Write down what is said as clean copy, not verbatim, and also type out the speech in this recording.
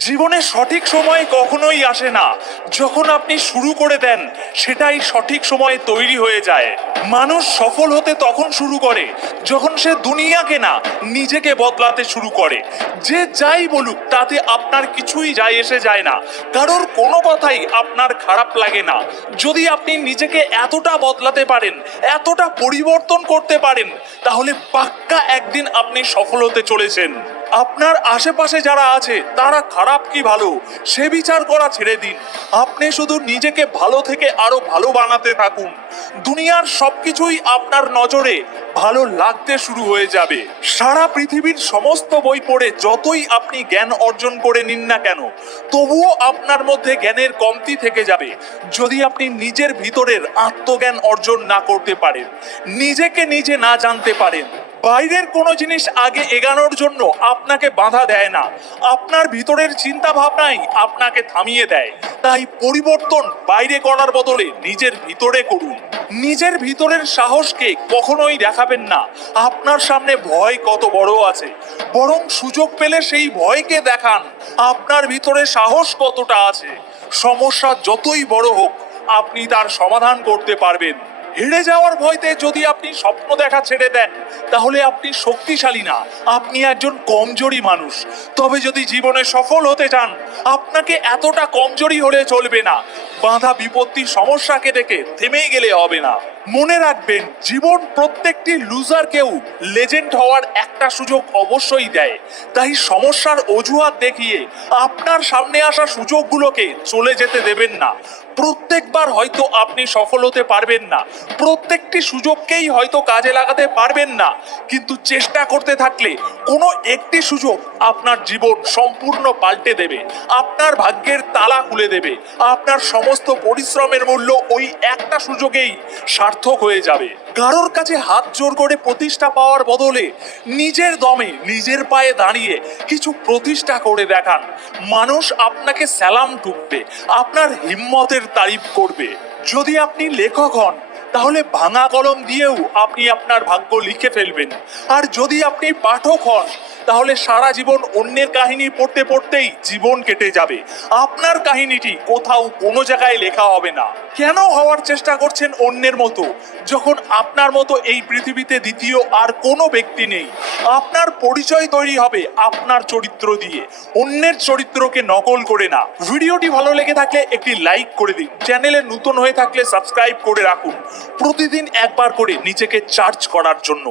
জীবনে সঠিক সময় কখনোই আসে না, যখন আপনি শুরু করে দেন সেটাই সঠিক সময়ে তৈরি হয়ে যায়। মানুষ সফল হতে তখন শুরু করে যখন সে দুনিয়াকে না, নিজেকে বদলাতে শুরু করে। যে যাই বলুক তাতে আপনার কিছুই যায় এসে যায় না, কারোর কোনো কথাই আপনার খারাপ লাগে না। যদি আপনি নিজেকে এতটা বদলাতে পারেন, এতটা পরিবর্তন করতে পারেন, তাহলে পাক্কা একদিন আপনি সফল হতে চলেছেন। আপনার আশেপাশে যারা আছে তারা খারাপ কি ভালো সে বিচার করা ছেড়ে দিন। আপনি শুধু নিজেকে ভালো থেকে আরো ভালো বানাতে থাকুন। দুনিয়ার সবকিছুই আপনার নজরে ভালো লাগতে শুরু হয়ে যাবে। সারা পৃথিবীর সমস্ত বই পড়ে যতই আপনি জ্ঞান অর্জন করে নিন না কেন, তবুও আপনার মধ্যে জ্ঞানের কমতি থেকে যাবে যদি আপনি নিজের ভিতরের আত্মজ্ঞান অর্জন না করতে পারেন, নিজেকে নিজে না জানতে পারেন। বাইরের কোনো জিনিস আগে এগানোর জন্য আপনাকে বাধা দেয় না, আপনার ভিতরের চিন্তা ভাবনাই আপনাকে থামিয়ে দেয়। তাই পরিবর্তন বাইরে করার বদলে নিজের ভিতরে করুন। নিজের ভিতরের সাহসকে কখনোই দেখাবেন না আপনার সামনে ভয় কত বড় আছে, বরং সুযোগ পেলে সেই ভয়কে দেখান আপনার ভিতরে সাহস কতটা আছে। সমস্যা যতই বড় হোক, আপনি তার সমাধান করতে পারবেন। হেরে যাওয়ার ভয়তে যদি আপনি স্বপ্ন দেখা ছেড়ে দেন, তাহলে আপনি শক্তিশালী না, আপনি একজন কমজোরি মানুষ। তবে যদি জীবনে সফল হতে চান, আপনাকে এতটা কমজোরি হলে চলবে না। বাধা বিপত্তির সমস্যাকে দেখে থেমেই গেলে হবে না। মনে রাখবেন, জীবন প্রত্যেকটি লুজারকেও লেজেন্ড হওয়ার একটা সুযোগ অবশ্যই দেয়। তাই সমস্যার অজুহাত দেখিয়ে আপনার সামনে আসা সুযোগগুলোকে চলে যেতে দেবেন না। প্রত্যেকবার হয়তো আপনি সফল হতে পারবেন না, প্রত্যেকটি সুযোগকেই হয়তো কাজে লাগাতে পারবেন না, কিন্তু চেষ্টা করতে থাকলে কোনো একটি সুযোগ আপনার জীবন সম্পূর্ণ পাল্টে দেবে, আপনার ভাগ্যের তালা খুলে দেবে। আপনার সমস্ত পরিশ্রমের মূল্য ওই একটা সুযোগেই সার্থক হয়ে যাবে। কারোর কাছে হাত জোর করে প্রতিষ্ঠা পাওয়ার বদলে নিজের দমে নিজের পায়ে দাঁড়িয়ে কিছু প্রতিষ্ঠা করে দেখান। মানুষ আপনাকে সালাম ঠুকবে, আপনার হিম্মতের তারিফ করবে। যদি আপনি লেখক হন, তাহলে ভাঙা কলম দিয়েও আপনি আপনার ভাগ্য লিখে ফেলবেন। আর যদি আপনি পাঠক হন, তাহলে সারা জীবন অন্যের কাহিনী পড়তে পড়তেই জীবন কেটে যাবে। আপনার কাহিনীটি কোথাও কোনো জায়গায় লেখা হবে না। কেন হওয়ার চেষ্টা করছেন অন্যের মতো, যখন আপনার মতো এই পৃথিবীতে দ্বিতীয় আর কোনো ব্যক্তি নেই? আপনার পরিচয় তৈরি হবে আপনার চরিত্র দিয়ে, অন্যের চরিত্রকে নকল করে না। ভিডিওটি ভালো লেগে থাকলে একটি লাইক করে দিন, চ্যানেলে নতুন হয়ে থাকলে সাবস্ক্রাইব করে রাখুন, প্রতিদিন একবার করে নিজেকে চার্জ করার জন্য।